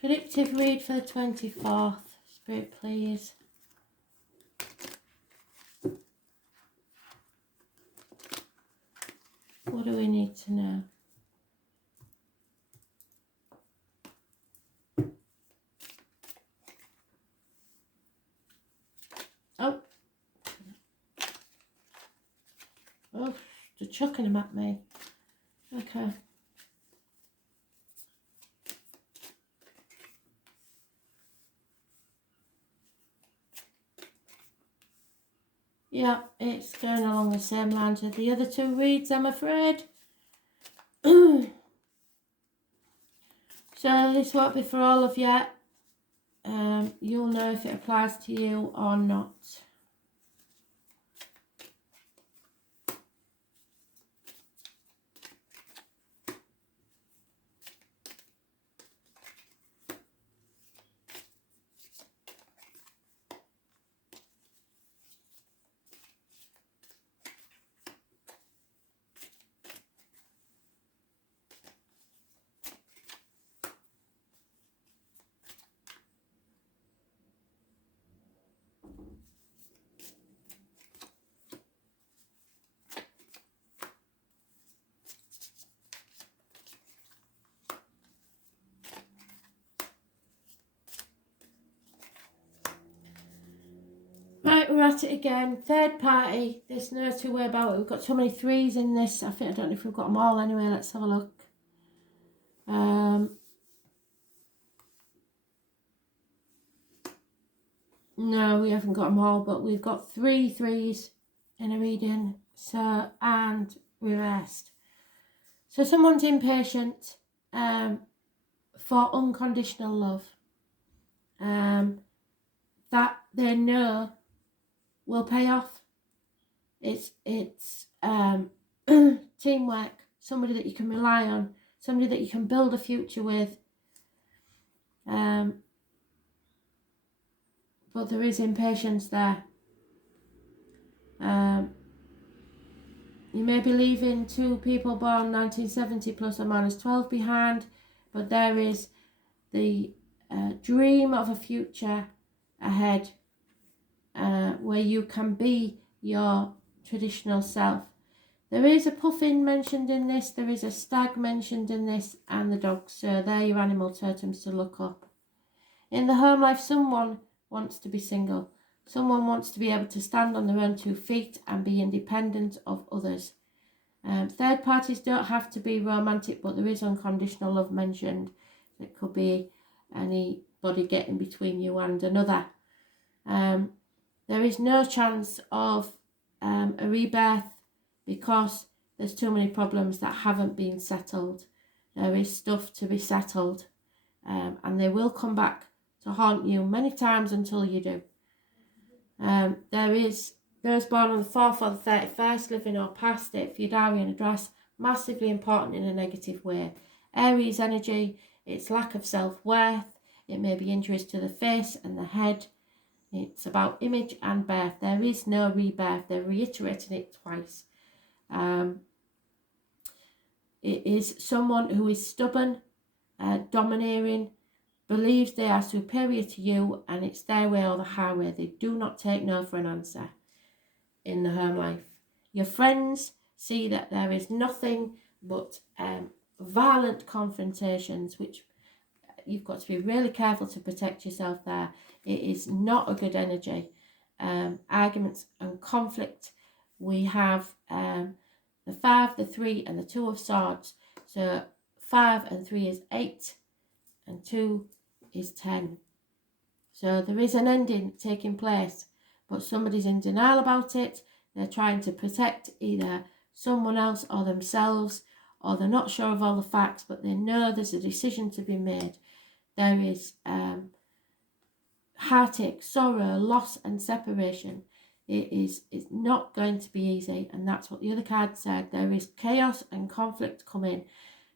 Predictive read for the 24th. Spirit, please. What do we need to know? Oh. Oh, they're chucking them at me. Okay. Yeah, it's going along the same lines as the other two reads, I'm afraid. So this won't be for all of you. You'll know if it applies to you or not. Right, we're at it again. Third party. There's no two way about it. We've got so many threes in this. I don't know if we've got them all anyway. Let's have a look. No, we haven't got them all, but we've got 3 threes in a reading. So, and reversed. So someone's impatient for unconditional love. That they know will pay off. It's teamwork, somebody that you can rely on, somebody that you can build a future with. But there is impatience there. You may be leaving 2 people born 1970 plus or minus 12 behind, but there is the dream of a future ahead where you can be your traditional self. There is a puffin mentioned in this, there is a stag mentioned in this, and the dogs, so they're your animal totems to look up. In the home life, someone wants to be single. Someone wants to be able to stand on their own 2 feet and be independent of others. Third parties don't have to be romantic, but there is unconditional love mentioned. It could be anybody getting between you and another. There is no chance of a rebirth because there's too many problems that haven't been settled. There is stuff to be settled, and they will come back to haunt you many times until you do. There is those born on the 4th or the 31st, living or past it, for your diary and address, massively important in a negative way. Aries energy, it's lack of self-worth, it may be injuries to the face and the head. It's about image and birth. There is no rebirth. They're reiterating it twice. It is someone who is stubborn, domineering, believes they are superior to you, and it's their way or the highway. They do not take no for an answer in the home life. Your friends see that there is nothing but violent confrontations, which you've got to be really careful to protect yourself there. It is not a good energy. Arguments and conflict. We have the 5, the 3 and the 2 of swords. So 5 and 3 is 8 and 2 is 10. So there is an ending taking place, but somebody's in denial about it. They're trying to protect either someone else or themselves, or they're not sure of all the facts, but they know there's a decision to be made. There is heartache, sorrow, loss and separation. It's not going to be easy, and that's what the other card said. There is chaos and conflict coming.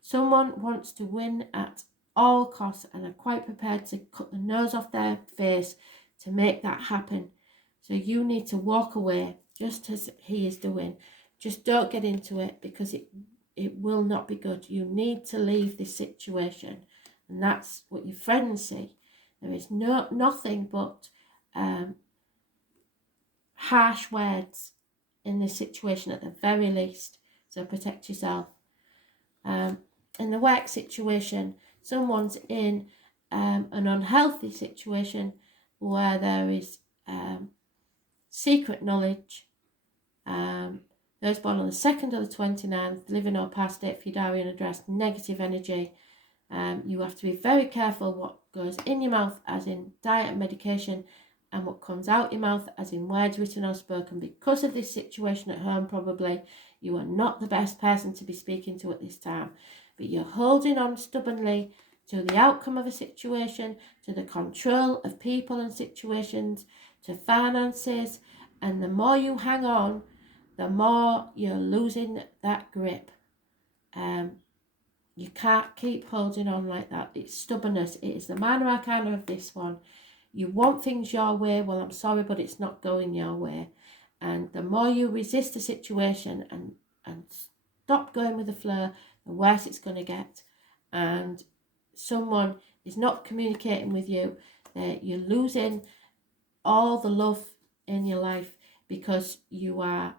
Someone wants to win at all costs and are quite prepared to cut the nose off their face to make that happen. So you need to walk away, just as he is doing. Just don't get into it, because it will not be good. You need to leave this situation. And that's what your friends see. There is nothing but harsh words in this situation at the very least. So protect yourself. In the work situation, someone's in an unhealthy situation where there is secret knowledge. Those born on the 2nd or the 29th, living or past date for your diary and address, negative energy. You have to be very careful what goes in your mouth, as in diet and medication, and what comes out your mouth, as in words written or spoken. Because of this situation at home, probably, you are not the best person to be speaking to at this time. But you're holding on stubbornly to the outcome of a situation, to the control of people and situations, to finances. And the more you hang on, the more you're losing that grip. You can't keep holding on like that. It's stubbornness. It is the minor arcana of this one. You want things your way. Well, I'm sorry, but it's not going your way. And the more you resist the situation and stop going with the flow, the worse it's going to get. And someone is not communicating with you. You're losing all the love in your life because you are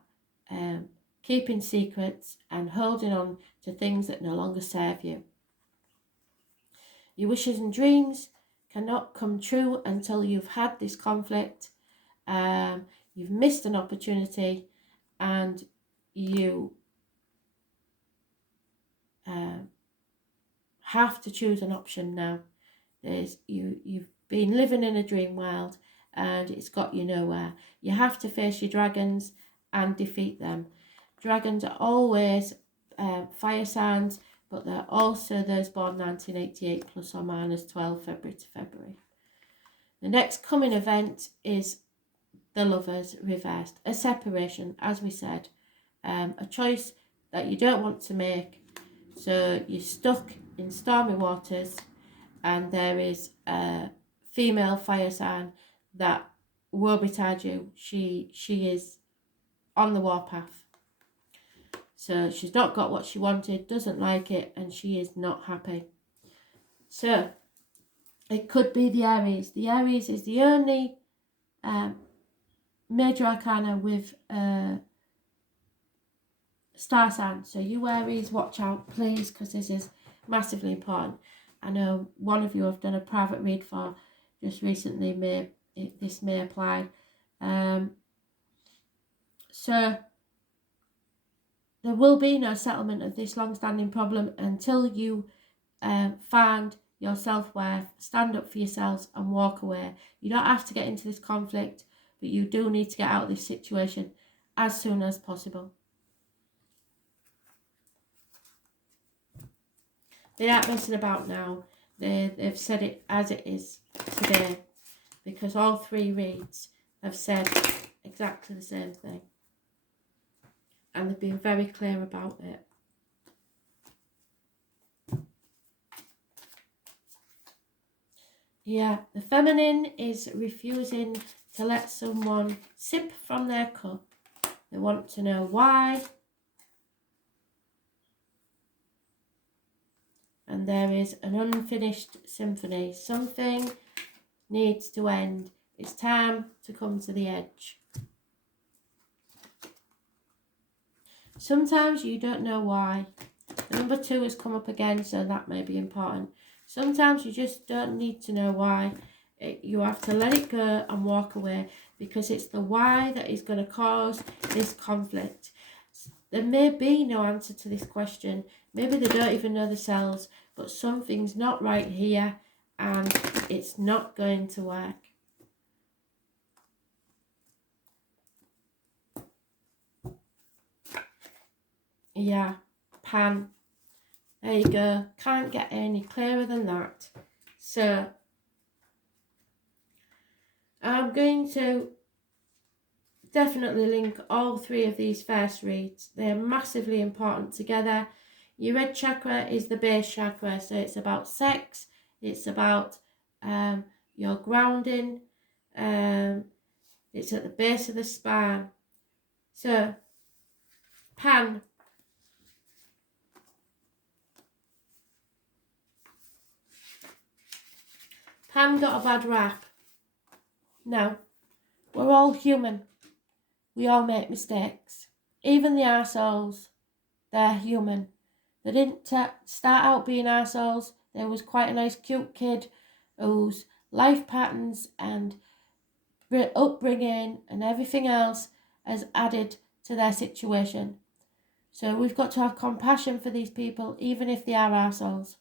keeping secrets and holding on to things that no longer serve you. Your wishes and dreams cannot come true until you've had this conflict. You've missed an opportunity, and you have to choose an option now. You've been living in a dream world, and it's got you nowhere. You have to face your dragons and defeat them. Dragons are always fire signs, but they're also those born 1988 plus or minus 12 February to February. The next coming event is the Lovers reversed, a separation, as we said, a choice that you don't want to make. So you're stuck in stormy waters, and there is a female fire sign that will betide you. She is on the warpath. So she's not got what she wanted, doesn't like it, and she is not happy. So it could be the Aries. The Aries is the only major arcana with star sign. So you Aries, watch out please, because this is massively important. I know one of you have done a private read for just recently. This may apply. So there will be no settlement of this long-standing problem until you find your self-worth, stand up for yourselves and walk away. You don't have to get into this conflict, but you do need to get out of this situation as soon as possible. They aren't messing about now. They've said it as it is today, because all three reads have said exactly the same thing. And they've been very clear about it. Yeah, the feminine is refusing to let someone sip from their cup. They want to know why. And there is an unfinished symphony. Something needs to end. It's time to come to the edge. Sometimes you don't know why. The number 2 has come up again, so that may be important. Sometimes you just don't need to know why. You have to let it go and walk away, because it's the why that is going to cause this conflict. There may be no answer to this question. Maybe they don't even know themselves, but something's not right here and it's not going to work. Yeah, pan. There you go. Can't get any clearer than that. So I'm going to definitely link all three of these first reads. They're massively important together. Your red chakra is the base chakra, so it's about sex, it's about your grounding, it's at the base of the spine. So pan, Pan got a bad rap. No, we're all human. We all make mistakes. Even the arseholes, they're human. They didn't start out being arseholes. There was quite a nice cute kid whose life patterns and upbringing and everything else has added to their situation. So we've got to have compassion for these people, even if they are arseholes.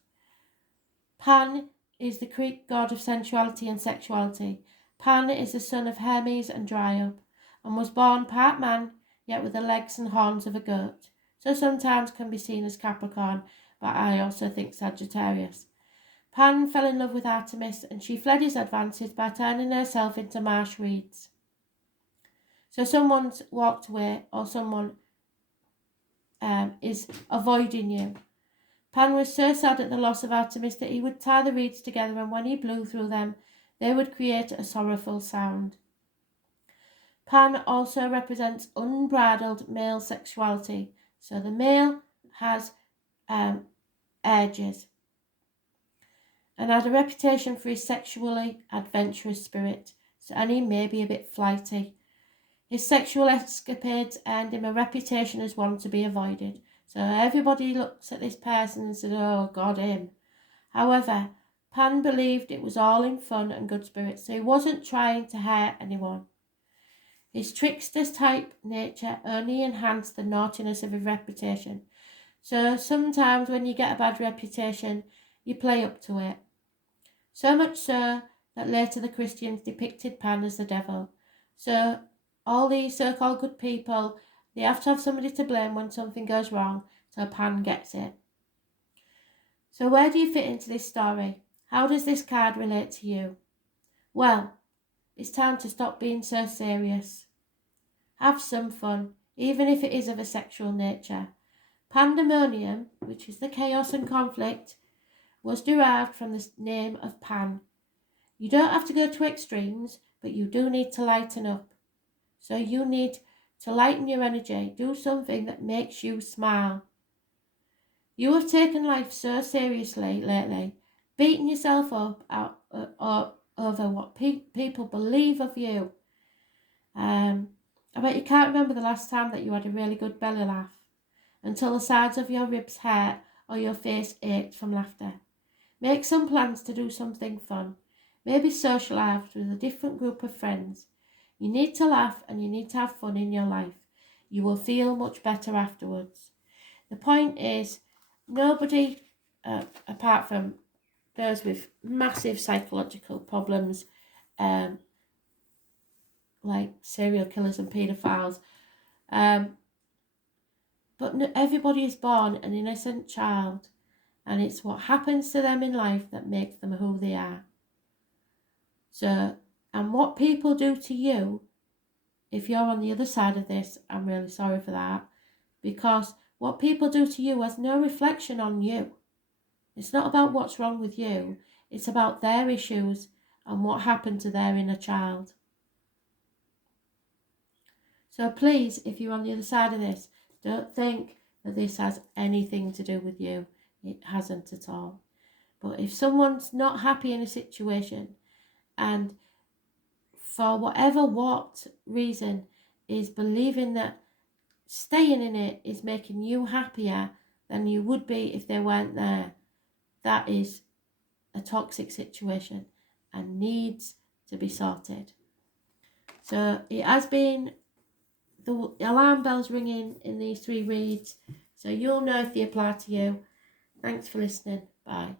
Pan is the Greek god of sensuality and sexuality. Pan is the son of Hermes and Dryope, and was born part man, yet with the legs and horns of a goat. So sometimes can be seen as Capricorn, but I also think Sagittarius. Pan fell in love with Artemis, and she fled his advances by turning herself into marsh reeds. So someone's walked away, or someone is avoiding you. Pan was so sad at the loss of Artemis that he would tie the reeds together, and when he blew through them, they would create a sorrowful sound. Pan also represents unbridled male sexuality. So the male has urges and had a reputation for his sexually adventurous spirit, and he may be a bit flighty. His sexual escapades earned him a reputation as one to be avoided. So everybody looks at this person and says, oh, God, him. However, Pan believed it was all in fun and good spirits, so he wasn't trying to hurt anyone. His trickster-type nature only enhanced the naughtiness of his reputation. So sometimes when you get a bad reputation, you play up to it. So much so that later the Christians depicted Pan as the devil. So all these so-called good people, they have to have somebody to blame when something goes wrong, so Pan gets it. So where do you fit into this story? How does this card relate to you? Well, it's time to stop being so serious. Have some fun, even if it is of a sexual nature. Pandemonium, which is the chaos and conflict, was derived from the name of Pan. You don't have to go to extremes, but you do need to lighten up. So you need to lighten your energy. Do something that makes you smile. You have taken life so seriously lately, beating yourself up over what people believe of you. I bet you can't remember the last time that you had a really good belly laugh, until the sides of your ribs hurt or your face ached from laughter. Make some plans to do something fun. Maybe socialise with a different group of friends. You need to laugh and you need to have fun in your life. You will feel much better afterwards. The point is, nobody, apart from those with massive psychological problems, like serial killers and paedophiles, but everybody is born an innocent child, and it's what happens to them in life that makes them who they are. So, and what people do to you, if you're on the other side of this, I'm really sorry for that, because what people do to you has no reflection on you. It's not about what's wrong with you, it's about their issues and what happened to their inner child. So please, if you're on the other side of this, don't think that this has anything to do with you. It hasn't at all. But if someone's not happy in a situation, and for what reason is believing that staying in it is making you happier than you would be if they weren't there, that is a toxic situation and needs to be sorted. So it has been the alarm bells ringing in these 3 reads, so you'll know if they apply to you. Thanks for listening. Bye.